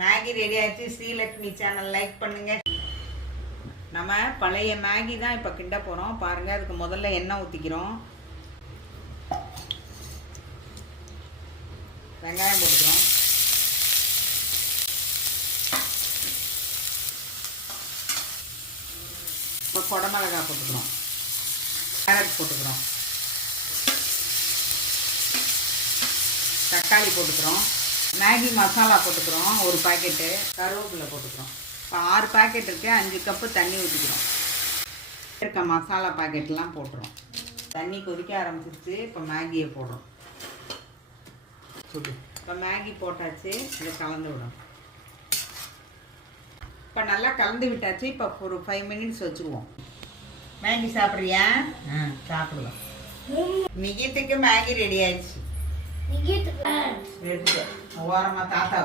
Maggi ready ஆயிடுச்சு. Srilakshmi channel like பண்ணுங்க. நம்ம பழைய மேகி தான் இப்போ கிண்ட போகிறோம் பாருங்க அதுக்கு முதல்ல எண்ணெய் ஊற்றிக்கிறோம் வெங்காயம் போட்டுக்கிறோம். இப்போ குடமிளகா போட்டுக்கிறோம். கேரட் போட்டுக்கிறோம். தக்காளி போட்டுக்கிறோம். மேகி மசாலா போட்டுக்கிறோம் ஒரு பாக்கெட்டு. கருவேப்பிலை போட்டுக்கிறோம். இப்போ ஆறு பாக்கெட் இருக்கு அஞ்சு கப்பு தண்ணி ஊற்றிக்கிறோம் இருக்க மசாலா பாக்கெட்லாம் போட்டுரும் தண்ணி கொதிக்க ஆரம்பிச்சிருச்சு இப்போ மேகியை போடுறோம். இப்போ மேகி போட்டாச்சு இதை கலந்து விடும் இப்போ நல்லா கலந்து விட்டாச்சு இப்போ ஒரு ஃபைவ் மினிட்ஸ் வச்சுக்குவோம். மேகி சாப்பிட்றியா? ஆ சாப்பிடுவோம் நிகித்துக்கு மேகி ரெடி ஆயிடுச்சு. ನಿಗೀತು ವಾರ ಮತ್ತೆ ಆತಾವ